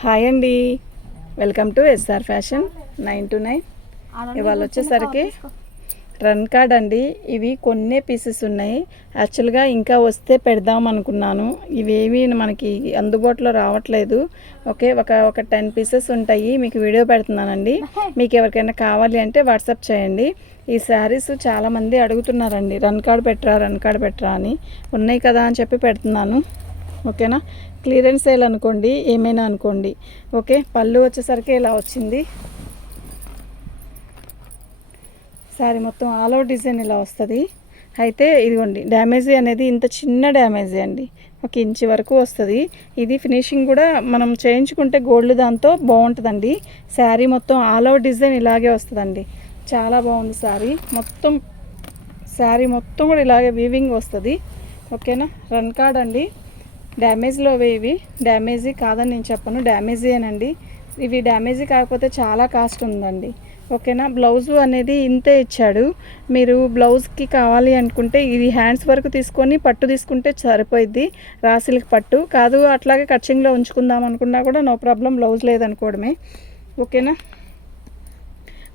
Hi అండి, welcome to SR fashion 9 to 9. ఇవాళ వచ్చేసరికి రన్ కార్డ్ అండి. ఇవి కొన్ని పీసెస్ ఉన్నాయి. యాక్చువల్గా ఇంకా వస్తే పెడదాం అనుకున్నాను. ఇవేవి మనకి అందుబాటులో రావట్లేదు. ఓకే, ఒక 10 పీసెస్ ఉంటాయి. మీకు వీడియో పెడుతున్నానండి. మీకు ఎవరికైనా కావాలి అంటే వాట్సాప్ చేయండి. ఈ శారీస్ చాలామంది అడుగుతున్నారండి, రన్ కార్డ్ పెట్టరా అని. ఉన్నాయి కదా అని చెప్పి పెడుతున్నాను. ఓకేనా, క్లియరెన్స్ సేల్ అనుకోండి, ఏమైనా అనుకోండి. ఓకే, పళ్ళు వచ్చేసరికి ఇలా వచ్చింది. శారీ మొత్తం ఆల్ ఓవర్ డిజైన్ ఇలా వస్తుంది. అయితే ఇదిగోండి, డ్యామేజీ అనేది ఇంత చిన్న డ్యామేజీ అండి, 1 ఇంచ్ వరకు వస్తుంది. ఇది ఫినిషింగ్ కూడా మనం చేయించుకుంటే గోల్డ్ దాంతో బాగుంటుందండి. శారీ మొత్తం ఆల్ ఓవర్ డిజైన్ ఇలాగే వస్తుందండి. చాలా బాగుంది శారీ మొత్తం కూడా ఇలాగే వీవింగ్ వస్తుంది. ఓకేనా, రన్ కార్డ్ అండి. డ్యామేజ్లో ఇవి డ్యామేజీ కాదని నేను చెప్పను, డ్యామేజీయేనండి. ఇవి డ్యామేజీ కాకపోతే చాలా కాస్ట్ ఉందండి. ఓకేనా, బ్లౌజు అనేది ఇంతే ఇచ్చాడు. మీరు బ్లౌజ్కి కావాలి అనుకుంటే ఇది హ్యాండ్స్ వరకు తీసుకొని పట్టు తీసుకుంటే సరిపోయిద్ది. రాసిల్కి పట్టు కాదు, అట్లాగే కట్చింగ్లో ఉంచుకుందాం అనుకున్నా కూడా నో ప్రాబ్లం, బ్లౌజ్ లేదనుకోవడమే. ఓకేనా,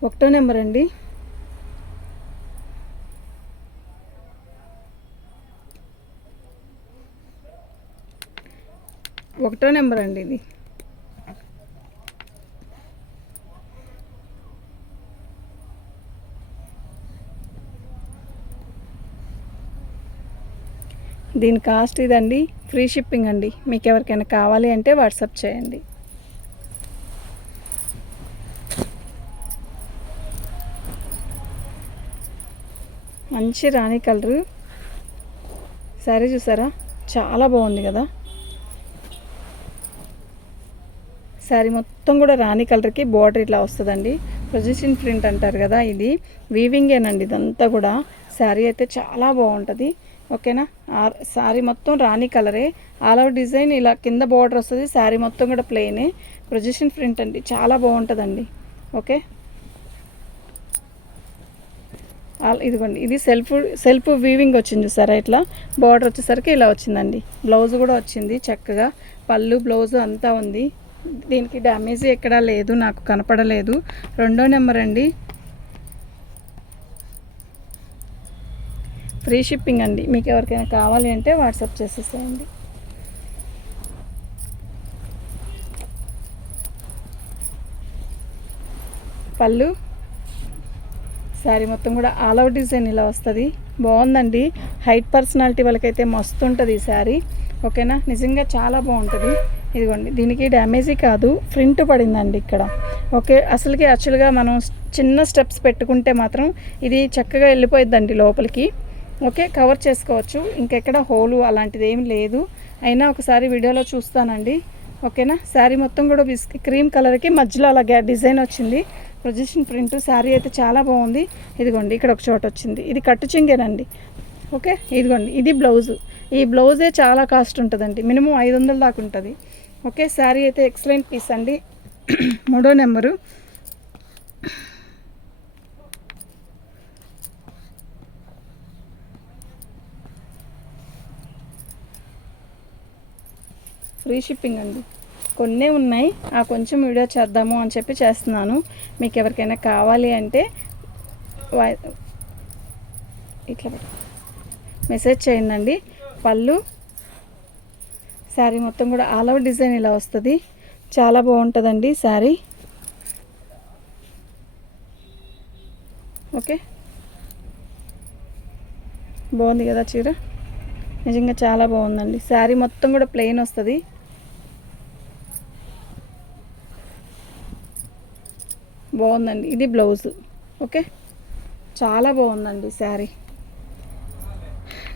1వ నెంబర్ అండి. ఒకటో నెంబర్ అండి ఇది. దీని కాస్ట్ ఇదండి, ఫ్రీ షిప్పింగ్ అండి. మీకు ఎవరికైనా కావాలి అంటే వాట్సాప్ చేయండి. మంచి రాణి కలరు శారీ చూసారా, చాలా బాగుంది కదా. శారీ మొత్తం కూడా రాణి కలర్కి బార్డర్ ఇట్లా వస్తుందండి. పొజిషన్ ప్రింట్ అంటారు కదా, ఇది వీవింగేనండి ఇదంతా కూడా. శారీ అయితే చాలా బాగుంటుంది. ఓకేనా, శారీ మొత్తం రాణి కలరే, ఆల్ ఓవర్ డిజైన్ ఇలా కింద బార్డర్ వస్తుంది. శారీ మొత్తం కూడా ప్లెయినే, పొజిషన్ ప్రింట్ అండి, చాలా బాగుంటుందండి. ఓకే, ఇదిగోండి, ఇది సెల్ఫ్ వీవింగ్ వచ్చింది చూసారా. ఇట్లా బార్డర్ వచ్చేసరికి ఇలా వచ్చిందండి. బ్లౌజ్ కూడా వచ్చింది చక్కగా, పళ్ళు బ్లౌజ్ అంతా ఉంది. దీనికి డ్యామేజ్ ఎక్కడా లేదు, నాకు కనపడలేదు. 2వ నెంబర్ అండి, ఫ్రీ షిప్పింగ్ అండి. మీకు ఎవరికైనా కావాలి అంటే వాట్సాప్ చేసేసేయండి. పళ్ళు శారీ మొత్తం కూడా ఆల్ ఓవర్ డిజైన్ ఇలా వస్తుంది. బాగుందండి. హైట్ పర్సనాలిటీ వాళ్ళకైతే మస్తు ఉంటుంది ఈ శారీ. ఓకేనా, నిజంగా చాలా బాగుంటుంది. ఇదిగోండి, దీనికి డ్యామేజీ కాదు, ప్రింట్ పడిందండి ఇక్కడ. ఓకే, అసలుకి యాక్చువల్గా మనం చిన్న స్టెప్స్ పెట్టుకుంటే మాత్రం ఇది చక్కగా వెళ్ళిపోయిద్దండి లోపలికి. ఓకే, కవర్ చేసుకోవచ్చు, ఇంకెక్కడ హోలు అలాంటిది ఏమి లేదు. అయినా ఒకసారి వీడియోలో చూస్తానండి. ఓకేనా, శారీ మొత్తం కూడా క్రీమ్ కలర్కి మధ్యలో అలా డిజైన్ వచ్చింది. Position print. శారీ అయితే చాలా బాగుంది. ఇదిగోండి, ఇక్కడ ఒక చోట వచ్చింది. ఇది కట్టు చింగేనండి. ఓకే, ఇదిగోండి, ఇది బ్లౌజు. ఈ బ్లౌజే చాలా కాస్ట్ ఉంటుందండి, మినిమం 500 దాకా ఉంటుంది. ఓకే, శారీ అయితే ఎక్సలెంట్ పీస్ అండి. 3వ నెంబరు, ఫ్రీ షిప్పింగ్ అండి. కొన్నే ఉన్నాయి, కొంచెం వీడియో చేద్దాము అని చెప్పి చేస్తున్నాను. మీకు ఎవరికైనా కావాలి అంటే ఇట్లా మెసేజ్ చేయండి. పళ్ళు శారీ మొత్తం కూడా ఆల్ ఓవర్ డిజైన్ ఇలా వస్తుంది. చాలా బాగుంటుందండి శారీ. ఓకే, బాగుంది కదా చీర, నిజంగా చాలా బాగుందండి. శారీ మొత్తం కూడా ప్లెయిన్ వస్తుంది. బాగుందండి, ఇది బ్లౌజ్. ఓకే, చాలా బాగుందండి శారీ.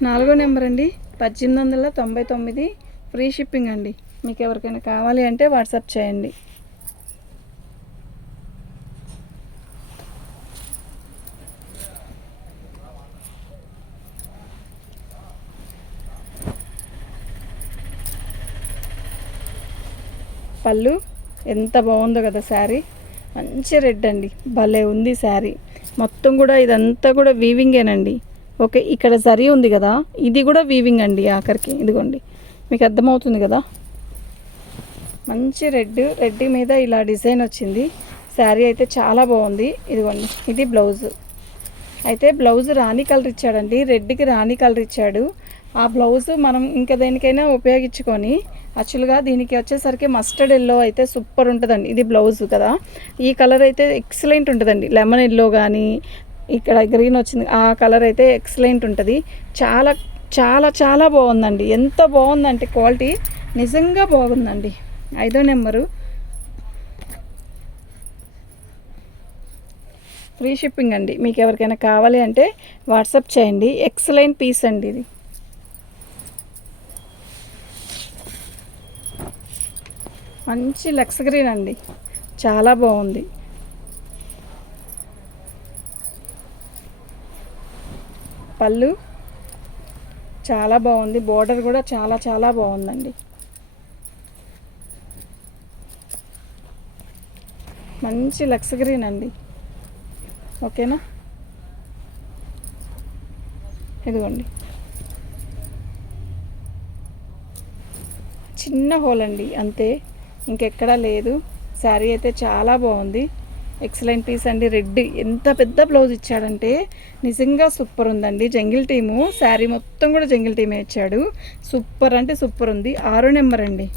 4వ నెంబర్ అండి, 1899, ఫ్రీ షిప్పింగ్ అండి. మీకు ఎవరికైనా కావాలి అంటే వాట్సాప్ చేయండి. పళ్ళు ఎంత బాగుందో కదా శారీ, మంచి రెడ్ అండి, భలే ఉంది శారీ. మొత్తం కూడా ఇదంతా కూడా వీవింగేనండి. ఓకే, ఇక్కడ జరీ ఉంది కదా, ఇది కూడా వీవింగ్ అండి ఆఖరికి. ఇదిగోండి, మీకు అర్థమవుతుంది కదా. మంచి రెడ్ మీద ఇలా డిజైన్ వచ్చింది. శారీ అయితే చాలా బాగుంది. ఇదిగోండి, ఇది బ్లౌజు. అయితే బ్లౌజ్ రాణి కలర్ ఇచ్చాడండి, రెడ్కి రాణి కలర్ ఇచ్చాడు. ఆ బ్లౌజు మనం ఇంకా దేనికైనా ఉపయోగించుకొని, యాక్చువల్గా దీనికి వచ్చేసరికి మస్టర్డ్ ఎల్లో అయితే సూపర్ ఉంటుందండి. ఇది బ్లౌజు కదా, ఈ కలర్ అయితే ఎక్సలెంట్ ఉంటుందండి. లెమన్ ఎల్లో కానీ ఇక్కడ గ్రీన్ వచ్చింది, ఆ కలర్ అయితే ఎక్సలెంట్ ఉంటుంది. చాలా చాలా చాలా బాగుందండి. ఎంత బాగుందంటే క్వాలిటీ నిజంగా బాగుందండి. 5వ నెంబరు. ఫ్రీ షిప్పింగ్ అండి. మీకు ఎవరికైనా కావాలి అంటే వాట్సాప్ చేయండి. ఎక్సలెంట్ పీస్ అండి ఇది. మంచి లక్స్ గ్రీన్ అండి, చాలా బాగుంది. పళ్ళు చాలా బాగుంది. బోర్డర్ కూడా చాలా చాలా బాగుందండి. మంచి లక్స్ గ్రీన్ అండి. ఓకేనా, ఇదిగోండి చిన్న హోల్ అండి అంతే, ఇంకెక్కడా లేదు. శారీ అయితే చాలా బాగుంది. ఎక్సలెంట్ పీస్ అండి. రెడ్ ఎంత పెద్ద బ్లౌజ్ ఇచ్చాడంటే నిజంగా సూపర్ ఉందండి. జంగిల్ టీము శారీ మొత్తం కూడా జంగిల్ టీమే ఇచ్చాడు. సూపర్ అంటే సూపర్ ఉంది. 6వ నెంబర్ అండి.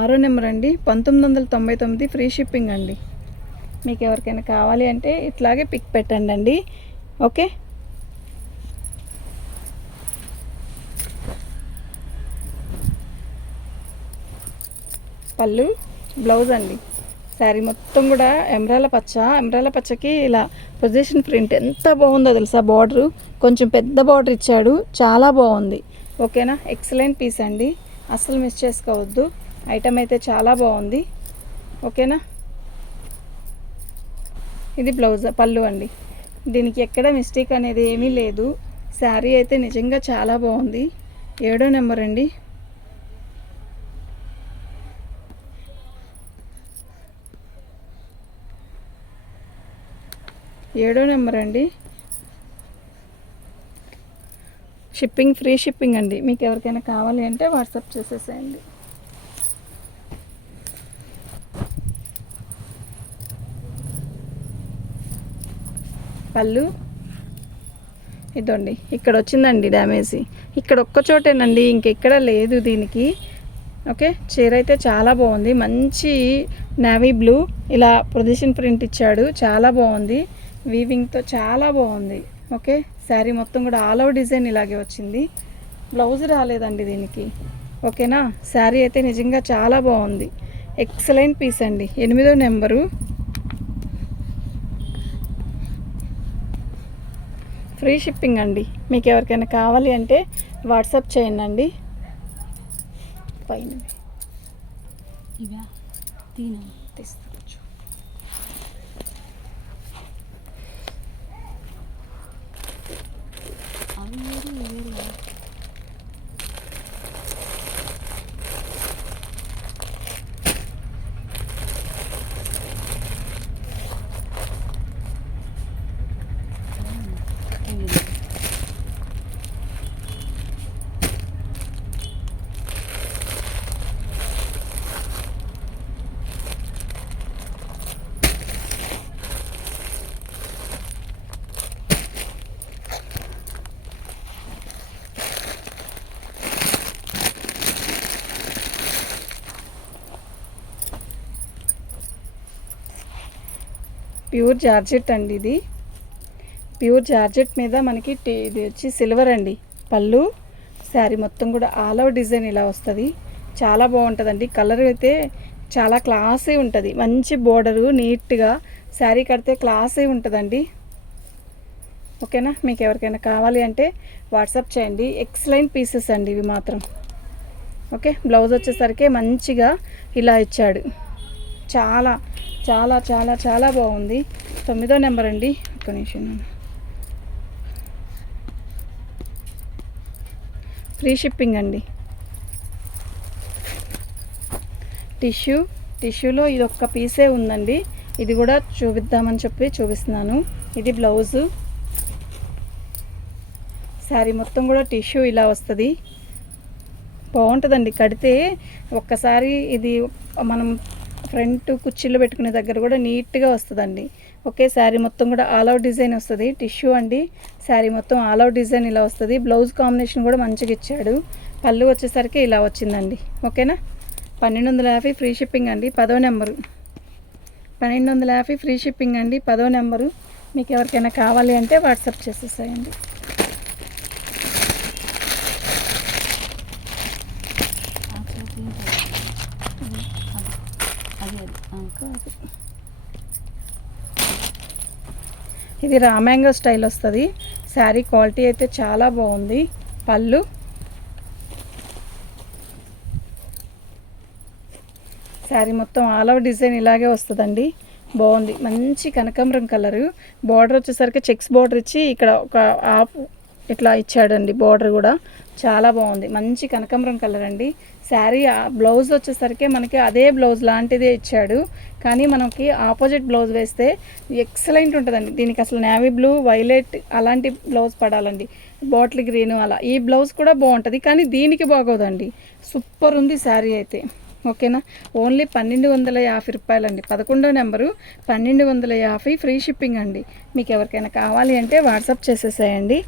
6వ నెంబర్ అండి. 1999 ఫ్రీ షిప్పింగ్ అండి. మీకు ఎవరికైనా కావాలి అంటే ఇట్లాగే పిక్ పెట్టండి అండి. ఓకే, పళ్ళు బ్లౌజ్ అండి. శారీ మొత్తం కూడా ఎమరాల పచ్చకి ఇలా పొజిషన్ ప్రింట్ ఎంత బాగుందో తెలుసా. బార్డరు కొంచెం పెద్ద బార్డర్ ఇచ్చాడు, చాలా బాగుంది. ఓకేనా, ఎక్సలెంట్ పీస్ అండి, అస్సలు మిస్ చేసుకోవద్దు. ఐటమ్ అయితే చాలా బాగుంది. ఓకేనా, ఇది బ్లౌజ్. పళ్ళు అండి. దీనికి ఎక్కడ మిస్టేక్ అనేది ఏమీ లేదు. శారీ అయితే నిజంగా చాలా బాగుంది. 7వ నెంబర్ అండి. 7వ నెంబర్ అండి. షిప్పింగ్ ఫ్రీ షిప్పింగ్ అండి. మీకు ఎవరికైనా కావాలి అంటే వాట్సాప్ చేసేసేయండి. పళ్ళు ఇదండి, ఇక్కడ వచ్చిందండి డ్యామేజ్, ఇక్కడ ఒక్క చోటేనండి, ఇంకెక్కడ లేదు దీనికి. ఓకే, చీర అయితే చాలా బాగుంది. మంచి నేవీ బ్లూ ఇలా పొజిషన్ ప్రింట్ ఇచ్చాడు, చాలా బాగుంది. వీవింగ్తో చాలా బాగుంది. ఓకే, శారీ మొత్తం కూడా ఆల్ ఓవర్ డిజైన్ ఇలాగే వచ్చింది. బ్లౌజ్ రాలేదండి దీనికి. ఓకేనా, శారీ అయితే నిజంగా చాలా బాగుంది. ఎక్సలెంట్ పీస్ అండి. 8వ నెంబరు. ఫ్రీ షిప్పింగ్ అండి. మీకు ఎవరికైనా కావాలి అంటే వాట్సాప్ చేయండి. పైన తీసుకోవచ్చు. ప్యూర్ జార్జెట్ అండి ఇది. ప్యూర్ జార్జెట్ మీద మనకి ఇది వచ్చి సిల్వర్ అండి. పళ్ళు శారీ మొత్తం కూడా ఆల్ ఓవర్ డిజైన్ ఇలా వస్తుంది. చాలా బాగుంటుందండి. కలర్ అయితే చాలా క్లాసీ ఉంటుంది. మంచి బోర్డరు, నీట్గా శారీ కడితే క్లాసీ ఉంటుందండి. ఓకేనా, మీకు ఎవరికైనా కావాలి అంటే వాట్సాప్ చేయండి. ఎక్సలెంట్ పీసెస్ అండి ఇవి మాత్రం. ఓకే, బ్లౌజ్ వచ్చేసరికి మంచిగా ఇలా ఇచ్చాడు. చాలా చాలా చాలా చాలా బాగుంది. 9వ నెంబర్ అండి. ఒక్క నిమిషం. ఫ్రీ షిప్పింగ్ అండి. టిష్యూలో ఇది ఒక్క పీసే ఉందండి. ఇది కూడా చూపిద్దామని చెప్పి చూపిస్తున్నాను. ఇది బ్లౌజు. శారీ మొత్తం కూడా టిష్యూ ఇలా వస్తుంది. బాగుంటుందండి. కడితే ఒక్కసారి ఇది మనం ఫ్రంట్ కుర్చీలో పెట్టుకునే దగ్గర కూడా నీట్గా వస్తుందండి. ఓకే, శారీ మొత్తం కూడా ఆల్ అవుట్ డిజైన్ వస్తుంది. టిష్యూ అండి. శారీ మొత్తం ఆల్ అవుట్ డిజైన్ ఇలా వస్తుంది. బ్లౌజ్ కాంబినేషన్ కూడా మంచిగా ఇచ్చాడు. పళ్ళు వచ్చేసరికి ఇలా వచ్చిందండి. ఓకేనా, 1250 ఫ్రీ షిప్పింగ్ అండి. 10వ నెంబరు 1250 ఫ్రీ షిప్పింగ్ అండి. 10వ నెంబరు. మీకు ఎవరికైనా కావాలి అంటే వాట్సాప్ చేసేసాయండి. ఇది రామ్యాంగో స్టైల్ వస్తుంది. శారీ క్వాలిటీ అయితే చాలా బాగుంది. పళ్ళు శారీ మొత్తం ఆల్ ఓవర్ డిజైన్ ఇలాగే వస్తుందండి. బాగుంది, మంచి కనకాంబరం కలరు. బార్డర్ వచ్చేసరికి చెక్స్ బార్డర్ ఇచ్చి ఇక్కడ ఒక ఆఫ్ ఇట్లా ఇచ్చాడండి. బార్డర్ కూడా చాలా బాగుంది, మంచి కనకాంబరం కలర్ అండి. శారీ బ్లౌజ్ వచ్చేసరికి మనకి అదే బ్లౌజ్ లాంటిదే ఇచ్చాడు, కానీ మనకి ఆపోజిట్ బ్లౌజ్ వేస్తే ఎక్సలెంట్ ఉంటుందండి. దీనికి అసలు నేవీ బ్లూ, వైలెట్ అలాంటి బ్లౌజ్ పడాలండి. బాటిల్ గ్రీను అలా. ఈ బ్లౌజ్ కూడా బాగుంటుంది, కానీ దీనికి బాగోదండి. సూపర్ ఉంది శారీ అయితే. ఓకేనా, ఓన్లీ 1250 రూపాయలండి. 11వ నెంబరు 1250 ఫ్రీ షిప్పింగ్ అండి. మీకు ఎవరికైనా కావాలి అంటే వాట్సాప్ చేసేసేయండి.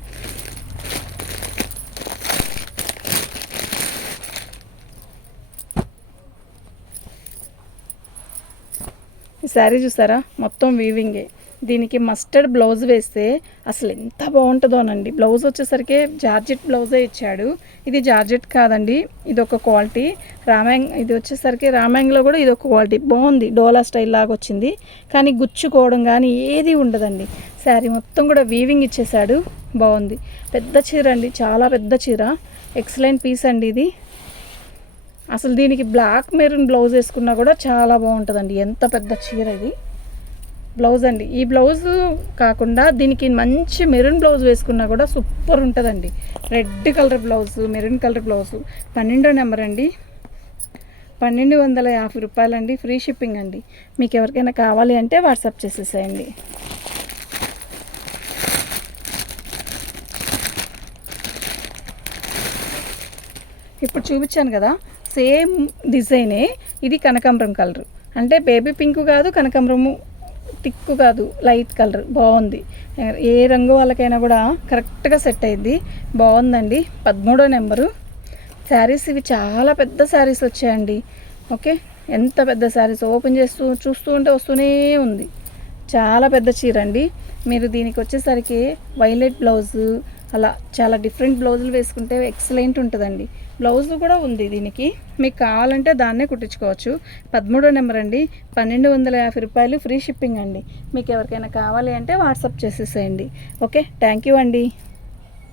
ఈ శారీ చూసారా, మొత్తం వీవింగే. దీనికి మస్టర్డ్ బ్లౌజ్ వేస్తే అసలు ఎంత బాగుంటుందోనండి. బ్లౌజ్ వచ్చేసరికి జార్జెట్ బ్లౌజే ఇచ్చాడు. ఇది జార్జెట్ కాదండి, ఇది ఒక క్వాలిటీ. ఇది వచ్చేసరికి రామ్యాంగ్లో కూడా ఇది ఒక క్వాలిటీ బాగుంది. డోలా స్టైల్ లాగా వచ్చింది, కానీ గుచ్చుకోవడం కానీ ఏది ఉండదండి. శారీ మొత్తం కూడా వీవింగ్ ఇచ్చేసాడు. బాగుంది. పెద్ద చీర అండి, చాలా పెద్ద చీర. ఎక్సలెంట్ పీస్ అండి ఇది. అసలు దీనికి బ్లాక్ మెరూన్ బ్లౌజ్ వేసుకున్నా కూడా చాలా బాగుంటుందండి. ఎంత పెద్ద చీర ఇది. బ్లౌజ్ అండి, ఈ బ్లౌజ్ కాకుండా దీనికి మంచి మెరూన్ బ్లౌజ్ వేసుకున్నా కూడా సూపర్ ఉంటుందండి. Red colour blouse, maroon colour blouse. 12వ నెంబర్ అండి. 1250 రూపాయలండి. ఫ్రీ షిప్పింగ్ అండి. మీకు ఎవరికైనా కావాలి అంటే వాట్సాప్ చేసేసేయండి. ఇప్పుడు చూపించాను కదా, సేమ్ డిజైనే. ఇది కనకాంబరం కలర్, అంటే బేబీ పింక్ కాదు, కనకాంబరము టిక్కు కాదు, లైట్ కలర్. బాగుంది. ఏ రంగు వాళ్ళకైనా కూడా కరెక్ట్గా సెట్ అయింది. బాగుందండి. 13వ నెంబరు. శారీస్ ఇవి చాలా పెద్ద శారీస్ వచ్చాయండి. ఓకే, ఎంత పెద్ద శారీస్. ఓపెన్ చూస్తూ ఉంటే వస్తూనే ఉంది. చాలా పెద్ద చీర అండి. మీరు దీనికి వచ్చేసరికి వైలెట్ బ్లౌజు అలా చాలా డిఫరెంట్ బ్లౌజులు వేసుకుంటే ఎక్సలెంట్ ఉంటుందండి. బ్లౌజ్ కూడా ఉంది దీనికి. మీకు కావాలంటే దాన్నే కుట్టించుకోవచ్చు. 13వ నెంబర్ అండి. 1250 రూపాయలు ఫ్రీ షిప్పింగ్ అండి. మీకు ఎవరికైనా కావాలి అంటే వాట్సాప్ చేసేసేయండి. ఓకే, థ్యాంక్ యూ అండి.